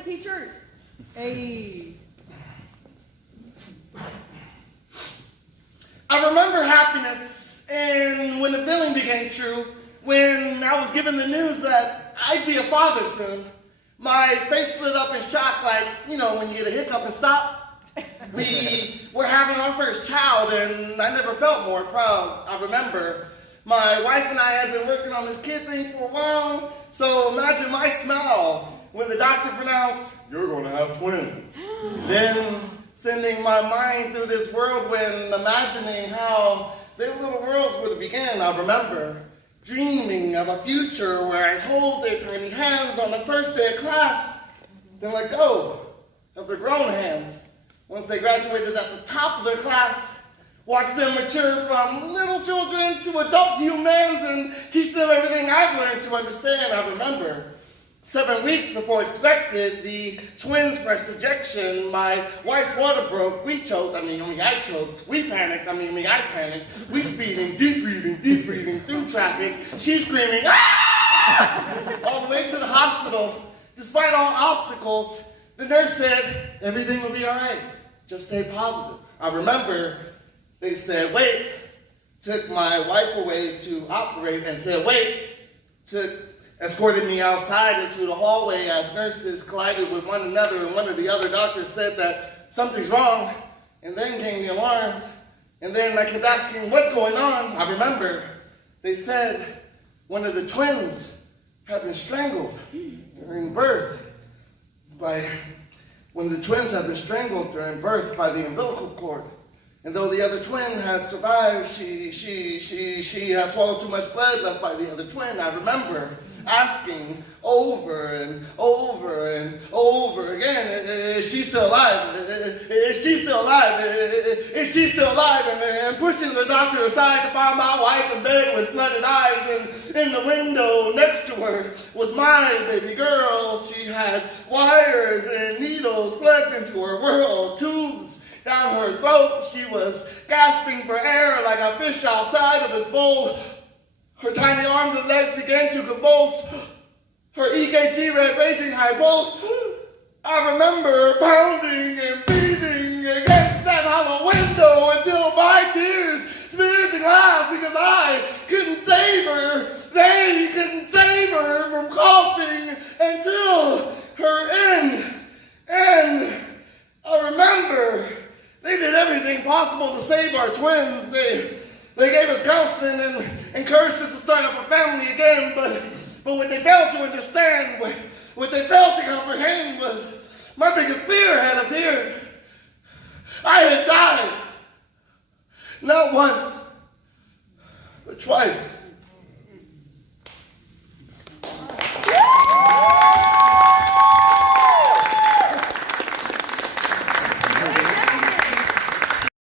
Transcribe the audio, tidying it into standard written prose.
Oakland teachers. Hey. I remember happiness, and when the feeling became true, when I was given the news that I'd be a father soon, my face lit up in shock, like, you know, when you get a hiccup and stop. We were having our first child, and I never felt more proud. I remember my wife and I had been working on this kid thing for a while, so imagine my smile when the doctor pronounced, "You're going to have twins." Then sending my mind through this whirlwind, imagining how their little worlds would begin. I remember dreaming of a future where I'd hold their tiny hands on the first day of class, then let go of their grown hands once they graduated at the top of their class, watch them mature from little children to adult humans and teach them everything I've learned to understand. I remember 7 weeks before expected, the twins' breast ejection, my wife's water broke, we choked, I choked, we panicked, I panicked, we speeding, deep breathing through traffic, she's screaming, "Ah!" all the way to the hospital. Despite all obstacles, the nurse said, "Everything will be all right, just stay positive." I remember they said, "Wait," took my wife away to operate and said, "Wait," escorted me outside into the hallway as nurses collided with one another, and one of the other doctors said that something's wrong, and then came the alarms, and then I kept asking, "What's going on?" I remember they said one of the twins had been strangled during birth by the umbilical cord. And though the other twin has survived, she has swallowed too much blood left by the other twin. I remember asking over and over and over again, "Is she still alive? Is she still alive? Is she still alive?" And pushing the doctor aside to find my wife in bed with flooded eyes, and in the window next to her was my baby girl. She had wires and needles plugged into her world, tubes down her throat. She was gasping for air like a fish outside of its bowl. Her tiny arms and legs began to convulse. Her EKG read raging high pulse. I remember pounding and beating against that hollow window until my tears smeared the glass because I couldn't save her. They couldn't save her from coughing until her end. And I remember they did everything possible to save our twins. They gave us counseling and encouraged us to start up a family again, but what they failed to understand, what they failed to comprehend was my biggest fear had appeared. I had died. Not once, but twice.